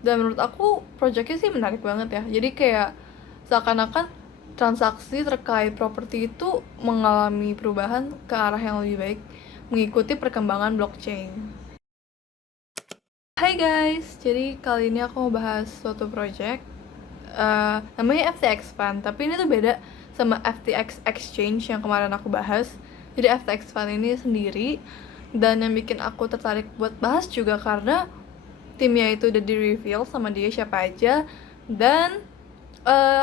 Dan menurut aku projectnya sih menarik banget ya. Jadi kayak seakan-akan transaksi terkait properti itu mengalami perubahan ke arah yang lebih baik mengikuti perkembangan blockchain. Hai guys, jadi kali ini aku mau bahas suatu project namanya FTX Fund, tapi ini tuh beda sama FTX Exchange yang kemarin aku bahas. Jadi FTX Fund ini sendiri, dan yang bikin aku tertarik buat bahas juga karena timnya itu udah di-reveal sama dia siapa aja, dan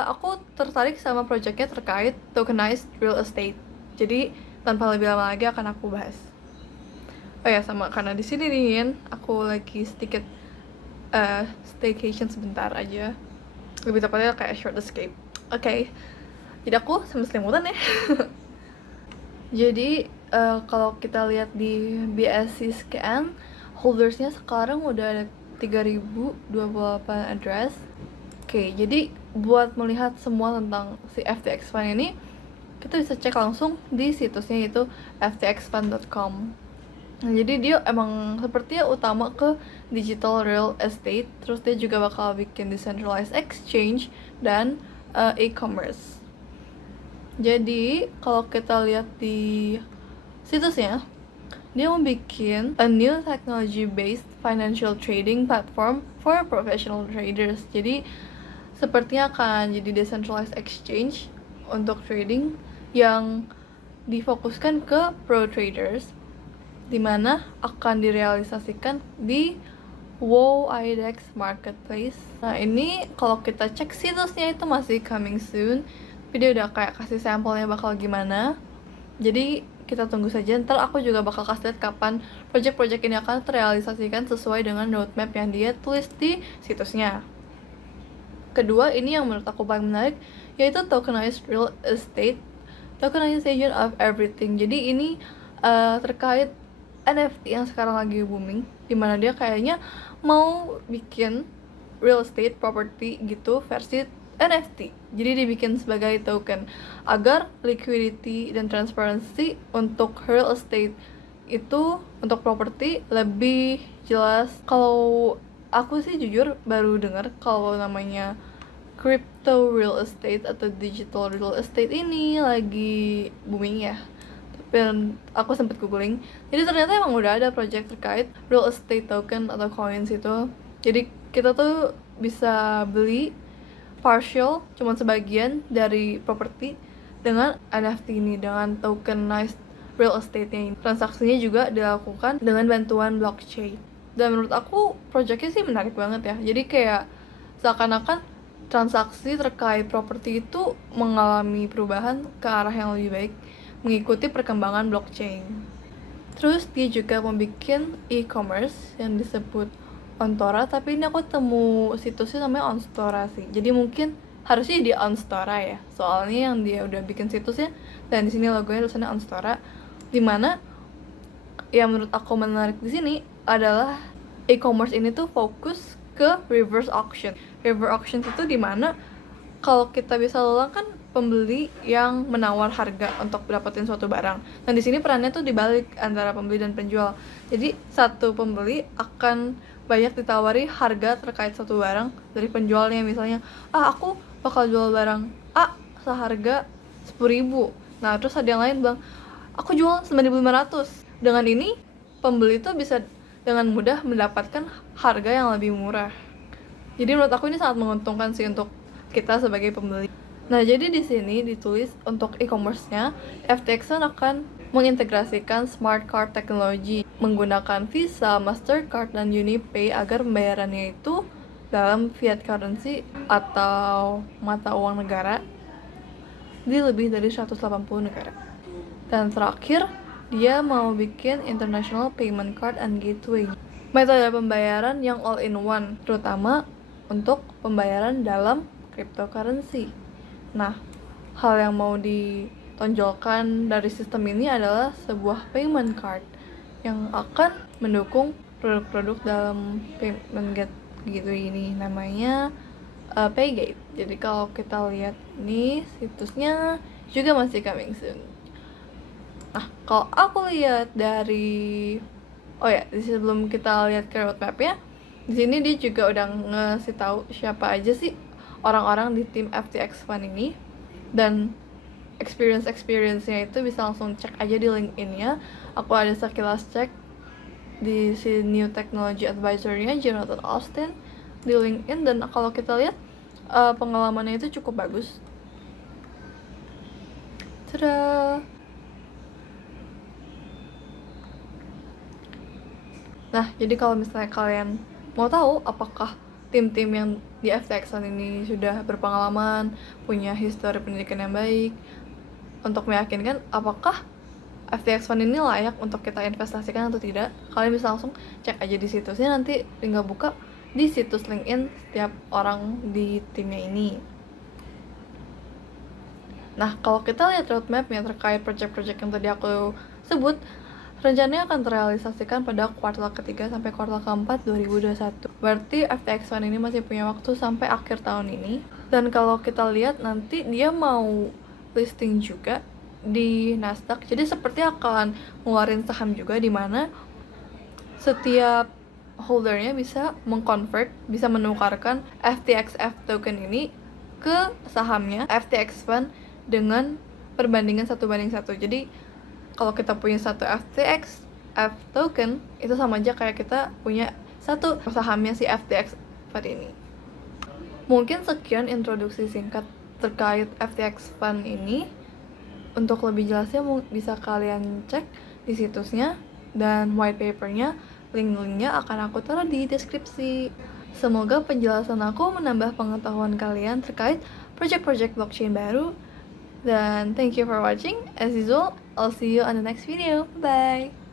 aku tertarik sama projectnya terkait tokenized real estate. Jadi tanpa lebih lama lagi akan aku bahas. Oh ya, sama karena di sini nih aku lagi sedikit staycation sebentar aja, lebih tepatnya kayak short escape. Oke, jadi aku sambil selimutan ya. Jadi kalau kita lihat di BSC scan, holdersnya sekarang udah ada 3028 address. Oke, jadi buat melihat semua tentang si FTX Fund ini, kita bisa cek langsung di situsnya, yaitu ftxfund.com. Nah, jadi dia emang sepertinya utama ke digital real estate, terus dia juga bakal bikin decentralized exchange dan e-commerce. Jadi kalau kita lihat di situsnya, dia mau bikin a new technology based financial trading platform for professional traders. Jadi sepertinya akan jadi decentralized exchange untuk trading yang difokuskan ke pro traders, dimana akan direalisasikan di WoW IDEX Marketplace. Nah ini kalau kita cek situsnya itu masih coming soon, tapi dia udah kayak kasih sampelnya bakal gimana. Jadi kita tunggu saja, ntar aku juga bakal kasih lihat kapan project-project ini akan terrealisasikan sesuai dengan roadmap yang dia tulis di situsnya. Kedua, ini yang menurut aku paling menarik, yaitu tokenized real estate, tokenization of everything. Jadi ini terkait NFT yang sekarang lagi booming, dimana dia kayaknya mau bikin real estate property gitu versi NFT. Jadi dibikin sebagai token agar liquidity dan transparency untuk real estate itu, untuk properti, lebih jelas. Kalau aku sih jujur baru dengar kalau namanya crypto real estate atau digital real estate ini lagi booming ya. Dan aku sempat googling, jadi ternyata emang udah ada project terkait real estate token atau coins itu. Jadi kita tuh bisa beli partial, cuman sebagian dari properti dengan NFT ini, dengan tokenized real estate-nya ini. Transaksinya juga dilakukan dengan bantuan blockchain. Dan menurut aku projectnya sih menarik banget ya. Jadi kayak seakan-akan transaksi terkait properti itu mengalami perubahan ke arah yang lebih baik mengikuti perkembangan blockchain. Terus dia juga membuat e-commerce yang disebut Ontora, tapi ini aku temu situsnya namanya Onstora sih. Jadi mungkin harusnya di Onstora ya, soalnya yang dia udah bikin situsnya, dan di sini logonya tulisannya Onstora. Dimana yang menurut aku menarik di sini adalah e-commerce ini tuh fokus ke reverse auction. Reverse auction itu dimana kalau kita bisa lelang kan pembeli yang menawar harga untuk dapetin suatu barang. Dan di sini perannya tuh dibalik antara pembeli dan penjual. Jadi satu pembeli akan banyak ditawari harga terkait suatu barang dari penjualnya, misalnya, aku bakal jual barang A seharga 10.000. Nah terus ada yang lain bilang, aku jual 9.500. Dengan ini pembeli tuh bisa dengan mudah mendapatkan harga yang lebih murah. Jadi menurut aku ini sangat menguntungkan sih untuk kita sebagai pembeli. Nah, jadi di sini ditulis untuk e-commerce-nya, FTX akan mengintegrasikan smart card technology menggunakan Visa, Mastercard, dan UniPay agar pembayarannya itu dalam fiat currency atau mata uang negara di lebih dari 180 negara. Dan terakhir, dia mau bikin international payment card and gateway, metode pembayaran yang all in one, terutama untuk pembayaran dalam cryptocurrency. Nah, hal yang mau ditonjolkan dari sistem ini adalah sebuah payment card yang akan mendukung produk-produk dalam payment gateway ini, namanya Paygate. Jadi kalau kita lihat nih situsnya juga masih coming soon. Nah, kalau aku lihat dari sebelum kita lihat ke roadmap-nya, Di sini dia juga udah ngasih tahu siapa aja sih orang-orang di tim FTX Fund ini, dan experience-nya itu bisa langsung cek aja di LinkedIn-nya. Aku ada sekilas cek di si New Technology Advisor-nya Jonathan Austin di LinkedIn, dan kalau kita lihat pengalamannya itu cukup bagus. Tada! Nah, jadi kalau misalnya kalian mau tahu apakah tim-tim yang di FTX Fund ini sudah berpengalaman, punya histori pendidikan yang baik, untuk meyakinkan apakah FTX Fund ini layak untuk kita investasikan atau tidak, kalian bisa langsung cek aja di situsnya, nanti tinggal buka di situs LinkedIn setiap orang di timnya ini. Nah, kalau kita lihat roadmap-nya terkait project-project yang tadi aku sebut, rencananya akan terrealisasikan pada kuartal ketiga sampai kuartal keempat 2021. Berarti FTX Fund ini masih punya waktu sampai akhir tahun ini. Dan kalau kita lihat nanti dia mau listing juga di Nasdaq. Jadi seperti akan ngeluarin saham juga, di mana setiap holdernya bisa mengconvert, bisa menukarkan FTXF token ini ke sahamnya FTX Fund dengan perbandingan 1:1. Jadi kalau kita punya satu FTXF token, itu sama aja kayak kita punya satu sahamnya si FTX Fund ini. Mungkin sekian introduksi singkat terkait FTX Fund ini. Untuk lebih jelasnya bisa kalian cek di situsnya, dan white papernya, link-linknya akan aku taruh di deskripsi. Semoga penjelasan aku menambah pengetahuan kalian terkait project-project blockchain baru. Dan thank you for watching. As usual, I'll see you on the next video. Bye!